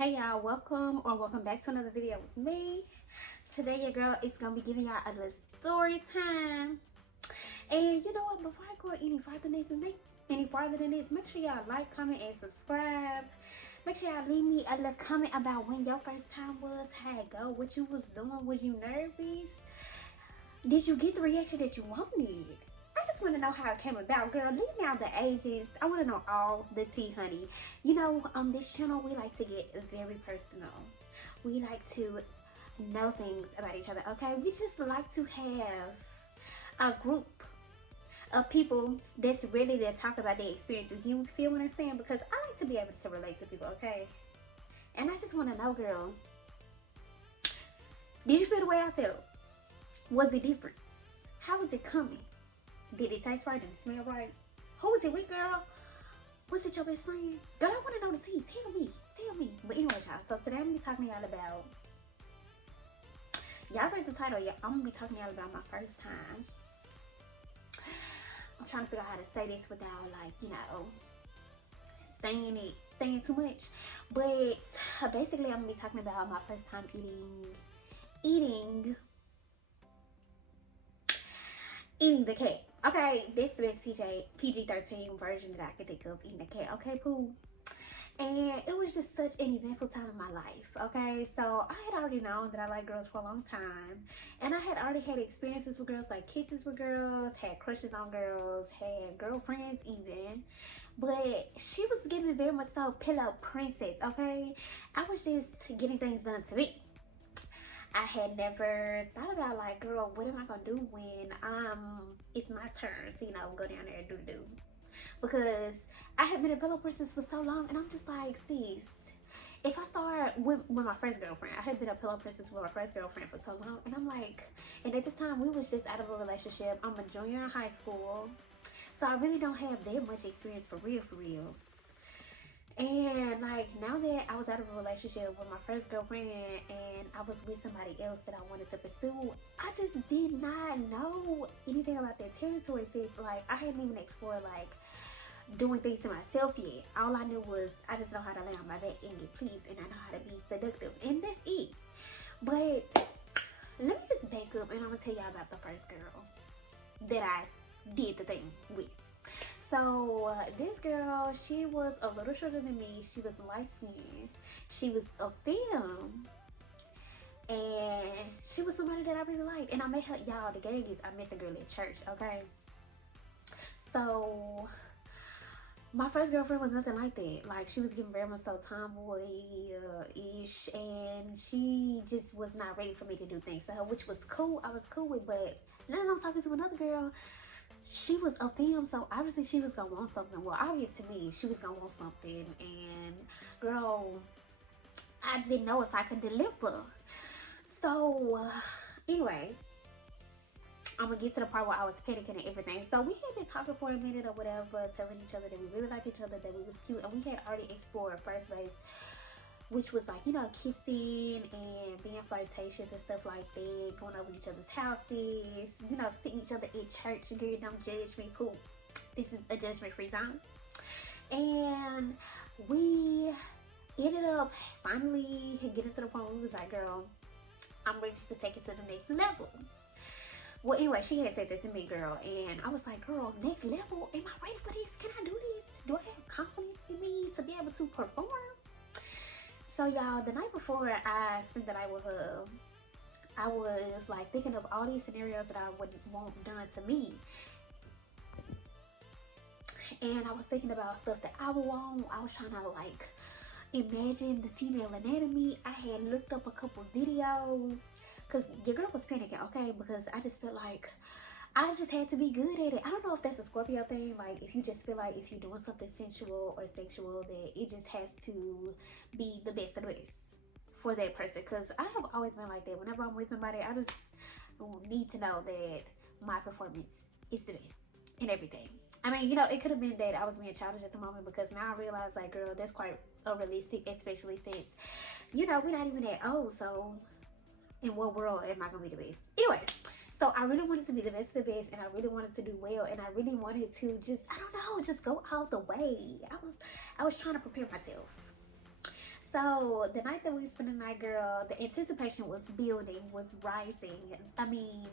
Hey y'all, welcome back to another video with me. Today your girl is gonna be giving y'all a little story time. And you know what, before I go any farther than this, make sure y'all like, comment, and subscribe. Make sure y'all leave me a little comment about when your first time was, how it go, what you was doing, was you nervous? Did you get the reaction that you wanted? I just want to know how it came about, girl. Leave out the ages. I want to know all the tea, honey. You know, on this channel, we like to get very personal. We like to know things about each other, okay? We just like to have a group of people that's ready to talk about their experiences. You feel what I'm saying? Because I like to be able to relate to people, okay? And I just want to know, girl, did you feel the way I felt? Was it different? How was it coming? Did it taste right? Did it smell right? Who was it with, girl? Was it your best friend? Girl, I want to know the tea. Tell me. But anyway, y'all, so today I'm going to be talking to y'all about, y'all read the title, yeah, I'm going to be talking to y'all about my first time. I'm trying to figure out how to say this without, like, you know, saying too much. But basically, I'm going to be talking about my first time eating the cat. Okay, this is the best PG-13 version that I can think of, eating the cat. Okay, Pooh. And it was just such an eventful time in my life. Okay, so I had already known that I like girls for a long time, and I had already had experiences with girls, like kisses with girls, had crushes on girls, had girlfriends even. But she was giving very much so pillow princess. Okay, I was just getting things done to me. I had never thought about, like, girl, what am I gonna do when it's my turn to, you know, go down there and do. Because I had been a pillow princess for so long, and I'm just like, sis, if I start with my first girlfriend, I had been a pillow princess with my first girlfriend for so long, and I'm like, and at this time we was just out of a relationship. I'm a junior in high school, so I really don't have that much experience for real. And like, now that I was out of a relationship with my first girlfriend and I was with somebody else that I wanted to pursue, I just did not know anything about that territory. Sis, like, I hadn't even explored like doing things to myself yet. All I knew was I just know how to lay on my back and get pleased, and I know how to be seductive, and that's it. But let me just back up, and I'm gonna tell y'all about the first girl that I did the thing with. So this girl, she was a little shorter than me. She was light skinned. She was a femme. And she was somebody that I really liked. And I met her, y'all, the gag is I met the girl at church, okay? So my first girlfriend was nothing like that. Like, she was giving very much so tomboy-ish, and she just was not ready for me to do things to her, which was cool. I was cool with, but then I'm talking to another girl. She was a femme, so obviously she was gonna want something. Well, obvious to me, she was gonna want something, and girl, I didn't know if I could deliver. So, anyways, I'm gonna get to the part where I was panicking and everything. So we had been talking for a minute or whatever, telling each other that we really liked each other, that we was cute, and we had already explored first base, which was like, you know, kissing and being flirtatious and stuff like that, going over each other's houses, you know, seeing each other in church. Girl, don't judge me, poop. This is a judgment-free zone. And we ended up finally getting to the point where we was like, girl, I'm ready to take it to the next level. Well, anyway, she had said that to me, girl, and I was like, girl, next level? Am I ready for this? Can I do this? Do I have confidence in me to be able to perform? So y'all, the night before I spent the night with her, I was like thinking of all these scenarios that I would want done to me. And I was thinking about stuff that I would want. I was trying to like imagine the female anatomy. I had looked up a couple videos, because your girl was panicking, okay? Because I just felt like I just had to be good at it. I don't know if that's a Scorpio thing, like if you just feel like if you're doing something sensual or sexual, that it just has to be the best of the best for that person. Because I have always been like that. Whenever I'm with somebody, I just need to know that my performance is the best in everything. I mean, you know, it could have been that I was being childish at the moment, because now I realize, like, girl, that's quite unrealistic, especially since, you know, we're not even that old. So in what world am I gonna be the best? Anyway, so I really wanted to be the best of the best, and I really wanted to do well, and I really wanted to just, I don't know, just go out the way. I was trying to prepare myself. So the night that we spent the night, girl, the anticipation was building, was rising. I mean,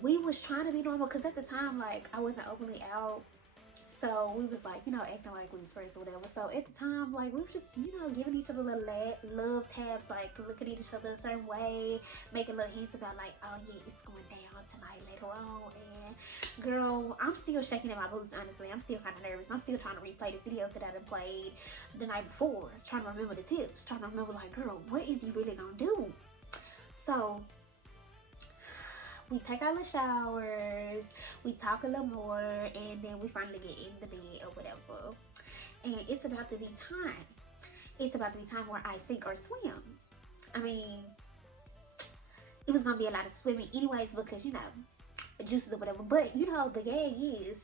we was trying to be normal because at the time, like, I wasn't openly out. So we was like, acting like we was friends or whatever. So at the time, like, we was just, giving each other little love tabs, like looking at each other a certain way, making little hints about like, oh yeah, it's going down tonight later on. And girl, I'm still shaking in my boots, honestly. I'm still kind of nervous. I'm still trying to replay the videos that I done played the night before, trying to remember the tips, trying to remember like, girl, what is he really gonna do? So we take our little showers, we talk a little more, and then we finally get in the bed or whatever. And it's about to be time. It's about to be time where I sink or swim. I mean, it was gonna be a lot of swimming anyways because, juices or whatever. But, the gag is,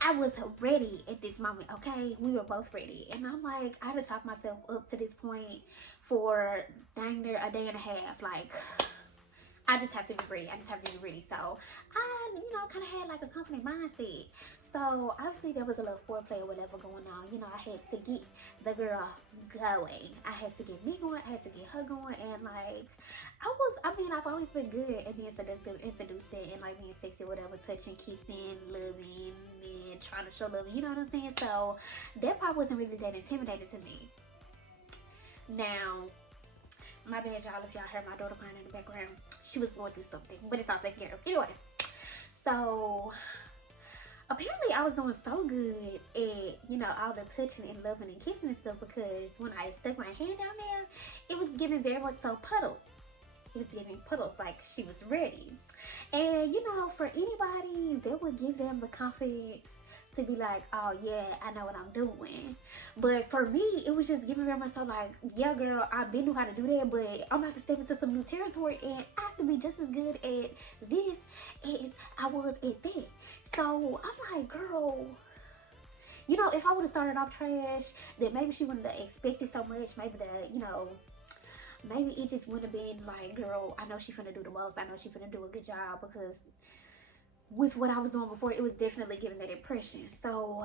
I was ready at this moment, okay? We were both ready. And I'm like, I had to talk myself up to this point for dang near a day and a half. Like, I just have to be ready. I just have to be ready. So I, kind of had like a company mindset. So obviously there was a little foreplay or whatever going on. I had to get the girl going. I had to get me going. I had to get her going. And like, I've always been good at being seductive and seducing and like being sexy, whatever, touching, kissing, loving, and trying to show love. You know what I'm saying? So that part wasn't really that intimidating to me. Now, my bad, y'all, if y'all heard my daughter crying in the background. She was going through something, but it's all taken care of. Anyways, so apparently I was doing so good at, all the touching and loving and kissing and stuff because when I stuck my hand down there, it was giving very much so puddles. It was giving puddles, like she was ready. And, for anybody, that would give them the confidence to be like, oh yeah, I know what I'm doing. But for me, it was just giving myself like, yeah girl, I've been knew how to do that, but I'm about to step into some new territory and I have to be just as good at this as I was at that. So I'm like, girl, if I would have started off trash, then maybe she wouldn't have expected so much. Maybe maybe it just wouldn't have been like, girl, I know she finna do the most. I know she finna do a good job because with what I was doing before, it was definitely giving that impression. So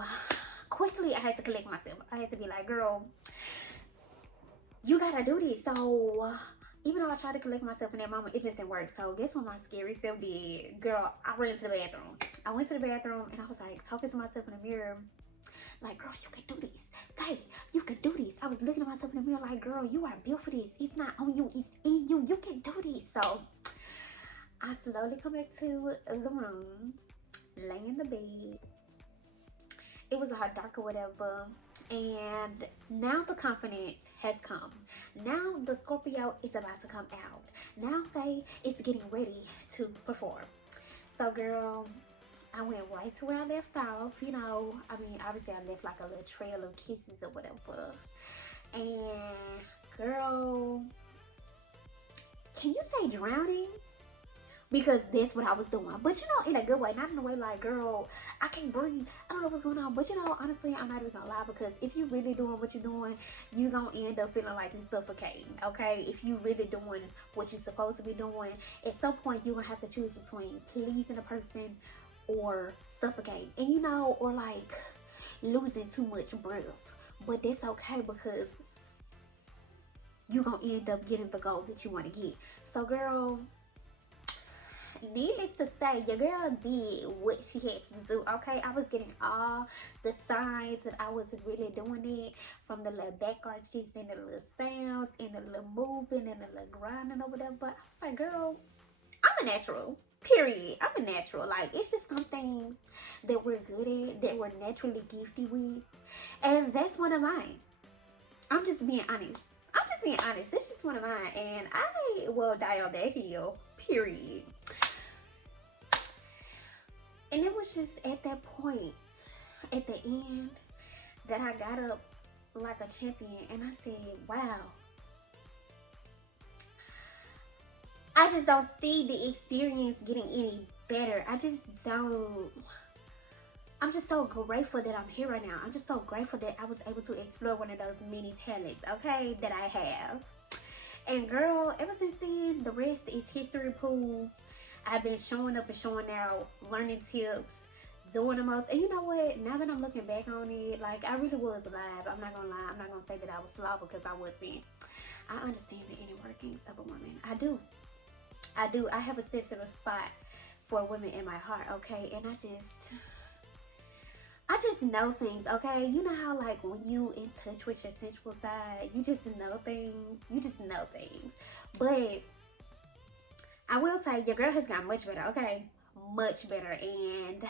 quickly, I had to collect myself. I had to be like, girl, you gotta do this. So even though I tried to collect myself in that moment, it just didn't work. So guess what my scary self did? Girl, I ran to the bathroom. I went to the bathroom and I was like talking to myself in the mirror. Like, girl, you can do this. Hey, you can do this. I was looking at myself in the mirror like, girl, you are built for this. It's not on you, it's in you. You can do this. So I slowly come back to the room, lay in the bed. It was all dark or whatever. And now the confidence has come. Now the Scorpio is about to come out. Now Faye is getting ready to perform. So girl, I went right to where I left off. Obviously I left like a little trail of kisses or whatever. And girl, can you say drowning? Because that's what I was doing. But in a good way. Not in a way like, girl, I can't breathe. I don't know what's going on. But honestly, I'm not even gonna lie. Because if you really doing what you're doing, you're gonna end up feeling like you're suffocating. Okay? If you really doing what you're supposed to be doing, at some point you're gonna have to choose between pleasing a person or suffocating. And or like losing too much breath. But that's okay because you're gonna end up getting the goal that you want to get. So girl, needless to say, your girl did what she had to do, okay? I was getting all the signs that I was really doing it, from the little back arches and the little sounds and the little moving and the little grinding or whatever. But I was like, girl, I'm a natural. Period. I'm a natural. Like, it's just some things that we're good at, that we're naturally gifted with. And that's one of mine. I'm just being honest. That's just one of mine. And I will die on that hill. Period. And it was just at that point, at the end, that I got up like a champion and I said, wow. I just don't see the experience getting any better. I'm just so grateful that I'm here right now. I'm just so grateful that I was able to explore one of those many talents, okay, that I have. And girl, ever since then, the rest is history, pool. I've been showing up and showing out, learning tips, doing the most. And you know what? Now that I'm looking back on it, like I really was alive. I'm not gonna lie. I'm not gonna say that I was slow because I wasn't. I understand the inner workings of a woman. I do. I do. I have a sensitive spot for women in my heart. Okay, and I just know things, okay? You know how, like, when you in touch with your sensual side, you just know things. You just know things. But I will say your girl has got much better, okay? Much better. And,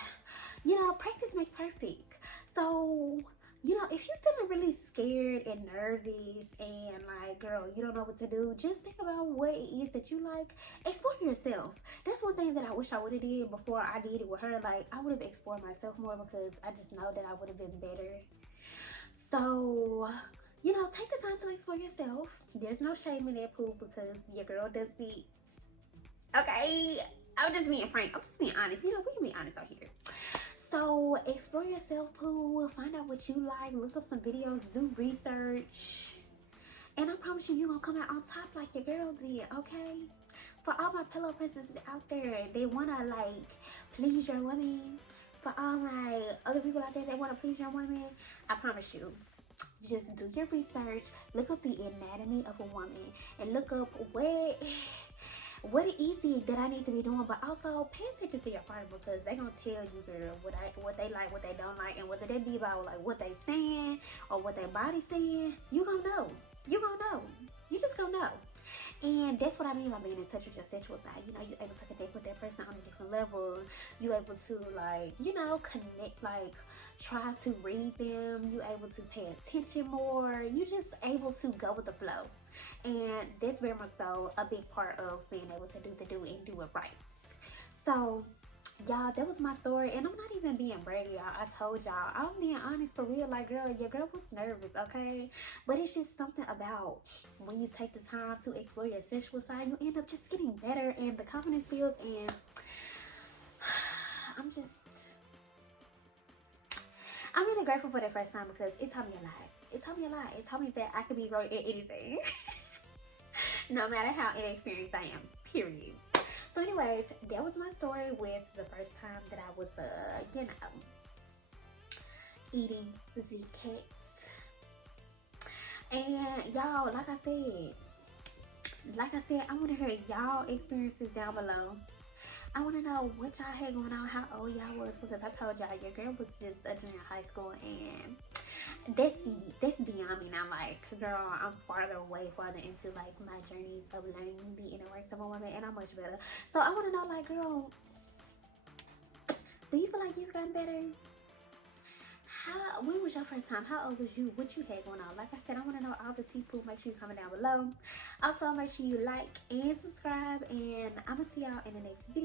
you know, practice makes perfect. So, you know, if you're feeling really scared and nervous and like, girl, you don't know what to do, just think about what it is that you like. Explore yourself. That's one thing that I wish I would have did before I did it with her. Like, I would have explored myself more because I just know that I would have been better. So, you know, take the time to explore yourself. There's no shame in that, pool, because your girl does it. Okay? I'm just being frank. I'm just being honest. You know, we can be honest out here. So explore yourself, poo. Find out what you like. Look up some videos. Do research. And I promise you, you're going to come out on top like your girl did, okay? For all my pillow princesses out there, they want to, like, please your women. For all my other people out there that want to please your women, I promise you, just do your research. Look up the anatomy of a woman. And look up what it is that I need to be doing, but also pay attention to your partner because they gonna tell you, girl, what they like, what they don't like, and whether they be about like what they saying or what their body saying, you gonna know. You gonna know. You just gonna know. And that's what I mean by being in touch with your sexual side. You know, you're able to connect with that person on a different level. You're able to, like, you know, connect, like, try to read them. You're able to pay attention more. You're just able to go with the flow. And that's very much so a big part of being able to do the do and do it right. So, y'all, that was my story. And I'm not even being braggy, y'all. I told y'all. I'm being honest for real. Like, girl, your girl was nervous, okay? But it's just something about when you take the time to explore your sexual side, you end up just getting better and the confidence builds. And I'm really grateful for that first time because it taught me a lot. It taught me a lot. It taught me that I could be great at anything. No matter how inexperienced I am, period. So anyways, that was my story with the first time that I was, you know, eating the cats. And y'all, like I said, I want to hear y'all experiences down below. I want to know what y'all had going on, how old y'all was, because I told y'all your girl was just a junior high school, and that's beyond me now. Like, girl, I'm farther into like my journeys of learning the inner works of a woman, and I'm much better. So I want to know, like, girl, do you feel like you've gotten better? When was your first time? How old was you? What you had going on? Like I said, I want to know all the tea. Poo. Make sure you comment down below. Also, make sure you like and subscribe, and I'm gonna see y'all in the next video.